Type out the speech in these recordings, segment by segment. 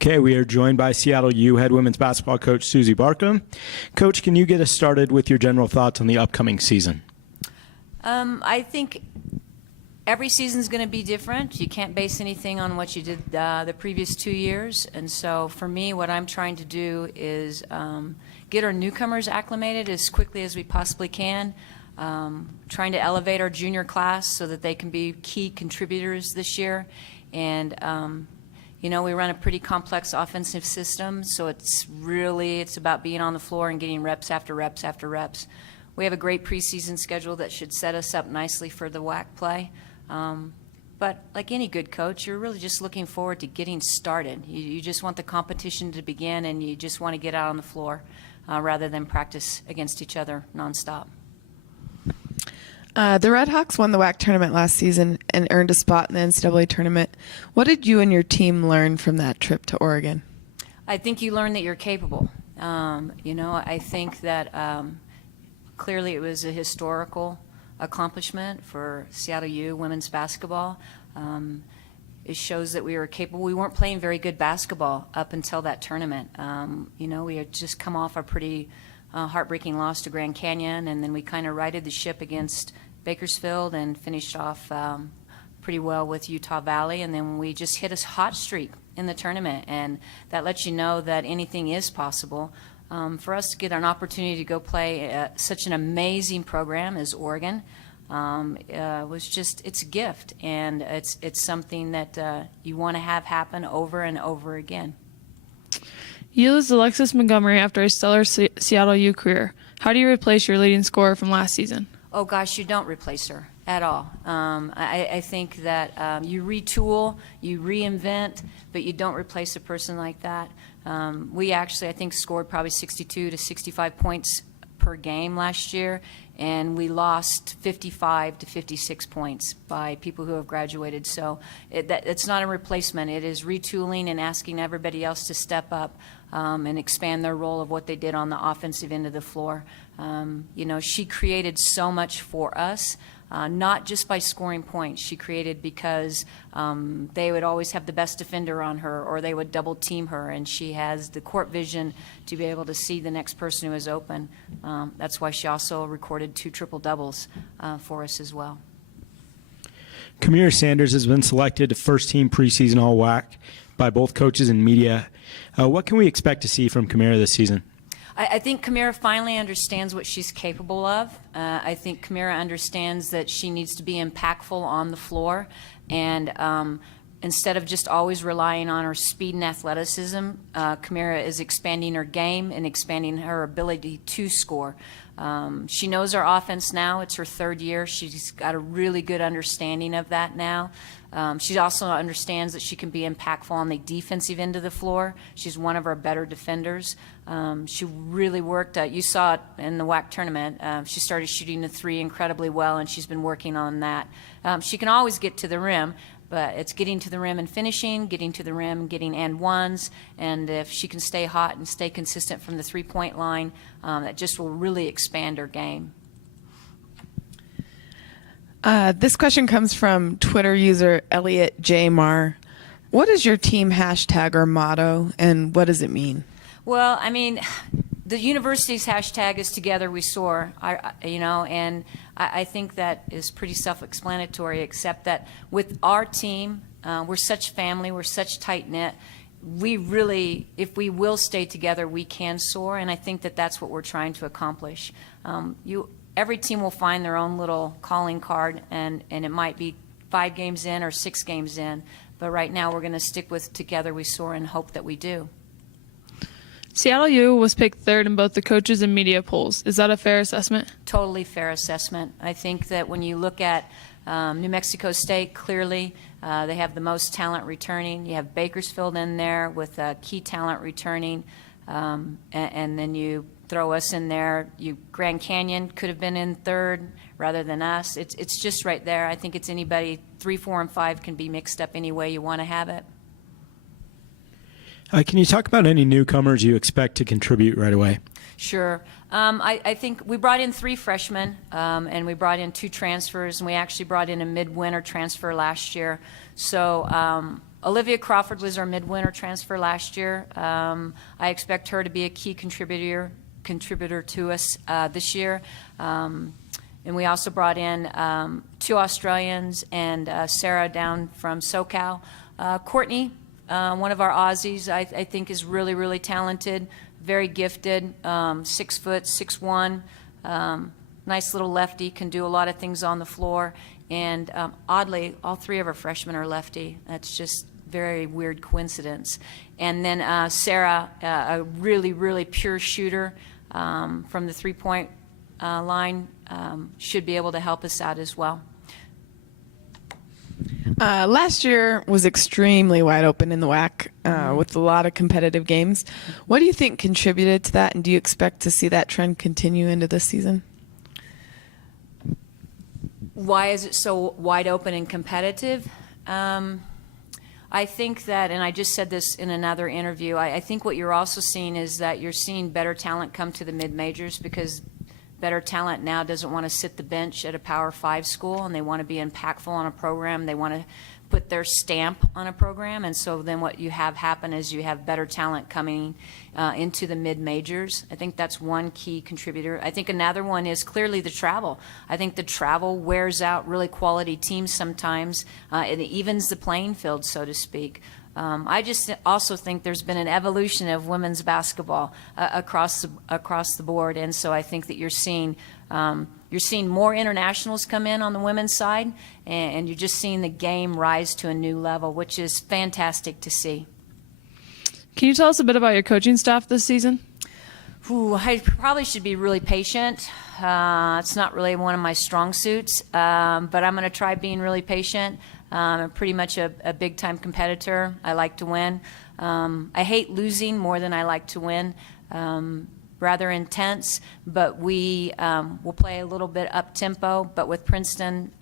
Okay, we are joined by Seattle U head women's basketball coach Suzy Barcomb. Coach, can you get us started with your general thoughts on the upcoming season? I think every season is going to be different. You can't base anything on what you did the previous 2 years. And so for me, what I'm trying to do is get our newcomers acclimated as quickly as we possibly can. Trying to elevate our junior class so that they can be key contributors this year. And you know, we run a pretty complex offensive system, so it's about being on the floor and getting reps after reps after reps. We have a great preseason schedule that should set us up nicely for the WAC play. But like any good coach, you're really just looking forward to getting started. You just want the competition to begin, and you just want to get out on the floor rather than practice against each other nonstop. The Redhawks won the WAC tournament last season and earned a spot in the NCAA tournament. What did you and your team learn from that trip to Oregon? I think you learn that you're capable. You know, I think that clearly it was a historical accomplishment for Seattle U women's basketball. It shows that we were capable. We weren't playing very good basketball up until that tournament. You know, we had just come off a pretty heartbreaking loss to Grand Canyon, and then we kind of righted the ship against Bakersfield and finished off pretty well with Utah Valley, and then we just hit a hot streak in the tournament, and that lets you know that anything is possible. For us to get an opportunity to go play such an amazing program as Oregon was just, it's a gift, and it's something that you want to have happen over and over again. You lose Alexis Montgomery after a stellar Seattle U career. How do you replace your leading scorer from last season? Oh gosh, you don't replace her at all. I think that you retool, you reinvent, but you don't replace a person like that. We actually, I think, scored probably 62 to 65 points per game last year, and we lost 55 to 56 points by people who have graduated. So it's not a replacement. It is retooling and asking everybody else to step up and expand their role of what they did on the offensive end of the floor. You know, she created so much for us. Not just by scoring points. She created because they would always have the best defender on her, or they would double team her, and she has the court vision to be able to see the next person who is open. That's why she also recorded 2 triple doubles for us as well. Cierra Sanders has been selected to first team preseason All WAC by both coaches and media. What can we expect to see from Cierra this season? I think Cierra finally understands what she's capable of. I think Cierra understands that she needs to be impactful on the floor, and instead of just always relying on her speed and athleticism, Cierra is expanding her game and expanding her ability to score. She knows our offense now. It's her 3rd year. She's got a really good understanding of that now. She also understands that she can be impactful on the defensive end of the floor. She's one of our better defenders. She really worked. You saw it in the WAC tournament. She started shooting the 3 incredibly well, and she's been working on that. She can always get to the rim, but it's getting to the rim and finishing, getting to the rim, getting and ones, and if she can stay hot and stay consistent from the 3-point line, that just will really expand her game. This question comes from Twitter user Elliot J. Marr. What is your team hashtag or motto, and what does it mean? Well, I mean, the university's hashtag is Together We Soar, you know, and I think that is pretty self-explanatory, except that with our team, we're such family, we're such tight-knit. We really, if we will stay together, we can soar, and I think that that's what we're trying to accomplish. Every team will find their own little calling card, and it might be 5 games in or 6 games in, but right now we're going to stick with Together We Soar and hope that we do. Seattle U was picked 3rd in both the coaches and media polls. Is that a fair assessment? Totally fair assessment. I think that when you look at New Mexico State, clearly they have the most talent returning. You have Bakersfield in there with key talent returning, and then you throw us in there. Grand Canyon could have been in 3rd rather than us. It's just right there. I think it's anybody. 3, 4, and 5 can be mixed up any way you want to have it. Can you talk about any newcomers you expect to contribute right away? Sure. I think we brought in 3 freshmen, and we brought in 2 transfers, and we actually brought in a midwinter transfer last year. So Olivia Crawford was our midwinter transfer last year. I expect her to be a key contributor to us this year. And we also brought in 2 Australians and Sarah down from SoCal. Courtney, one of our Aussies, I think is really, really talented, very gifted, 6 foot, 6'1", nice little lefty, can do a lot of things on the floor. And oddly, all 3 of our freshmen are lefty. That's just very weird coincidence. And then Sarah, a really, really pure shooter from the three-point line, should be able to help us out as well. Last year was extremely wide open in the WAC with a lot of competitive games. What do you think contributed to that, and do you expect to see that trend continue into this season? Why is it so wide open and competitive? I think that, and I just said this in another interview, I think what you're also seeing is that you're seeing better talent come to the mid-majors because better talent now doesn't want to sit the bench at a Power 5 school, and they want to be impactful on a program. They want to put their stamp on a program, and so then what you have happen is you have better talent coming into the mid-majors. I think that's one key contributor. I think another one is clearly the travel. I think the travel wears out really quality teams sometimes. It evens the playing field, so to speak. I just also think there's been an evolution of women's basketball across the board, and so I think that you're seeing more internationals come in on the women's side, and you're just seeing the game rise to a new level, which is fantastic to see. Can you tell us a bit about your coaching staff this season? Ooh, I probably should be really patient. It's not really one of my strong suits, but I'm going to try being really patient. I'm pretty much a big-time competitor. I like to win. I hate losing more than I like to win. Rather intense, but we will play a little bit up-tempo. But with Princeton,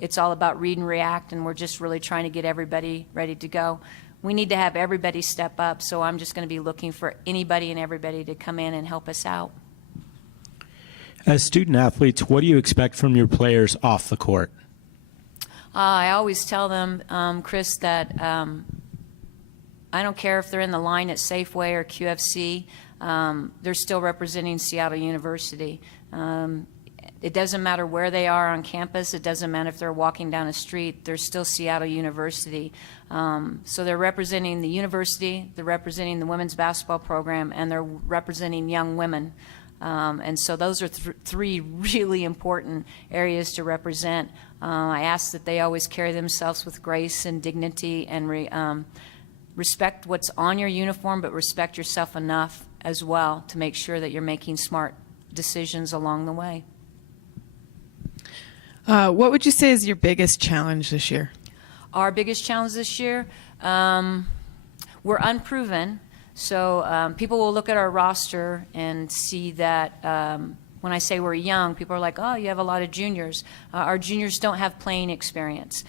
it's all about read and react, and we're just really trying to get everybody ready to go. We need to have everybody step up, so I'm just going to be looking for anybody and everybody to come in and help us out. As student athletes, what do you expect from your players off the court? I always tell them, Chris, that I don't care if they're in the line at Safeway or QFC. They're still representing Seattle University. It doesn't matter where they are on campus. It doesn't matter if they're walking down a street. They're still Seattle University. So they're representing the university, they're representing the women's basketball program, and they're representing young women. And so those are 3 really important areas to represent. I ask that they always carry themselves with grace and dignity and respect what's on your uniform, but respect yourself enough as well to make sure that you're making smart decisions along the way. What would you say is your biggest challenge this year? Our biggest challenge this year, we're unproven. So people will look at our roster and see that when I say we're young, people are like, oh, you have a lot of juniors. Our juniors don't have playing experience.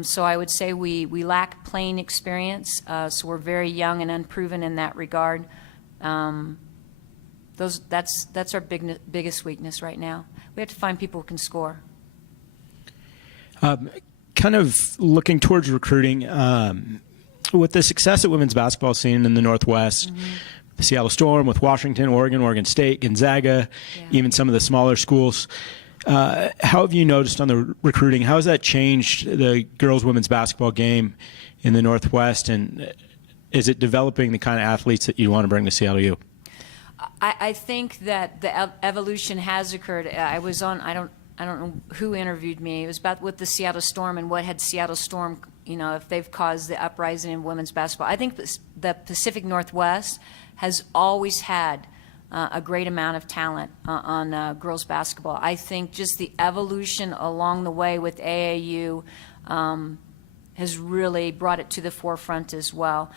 So I would say we lack playing experience. So we're very young and unproven in that regard. That's our biggest weakness right now. We have to find people who can score. Kind of looking towards recruiting, with the success that women's basketball scene in the Northwest, the Seattle Storm with Washington, Oregon, Oregon State, Gonzaga, even some of the smaller schools, how have you noticed on the recruiting? How has that changed the girls' women's basketball game in the Northwest, and is it developing the kind of athletes that you want to bring to Seattle U? I think that the evolution has occurred. I was on, I don't know who interviewed me. It was about with the Seattle Storm and what had Seattle Storm, if they've caused the uprising in women's basketball. I think the Pacific Northwest has always had a great amount of talent on girls basketball. I think just the evolution along the way with AAU has really brought it to the forefront as well.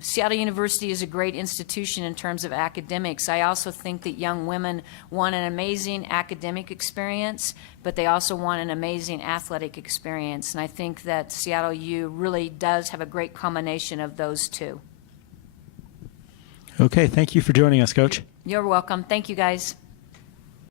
Seattle University is a great institution in terms of academics. I also think that young women want an amazing academic experience, but they also want an amazing athletic experience. And I think that Seattle U really does have a great combination of those two. Okay, thank you for joining us, Coach. You're welcome. Thank you, guys.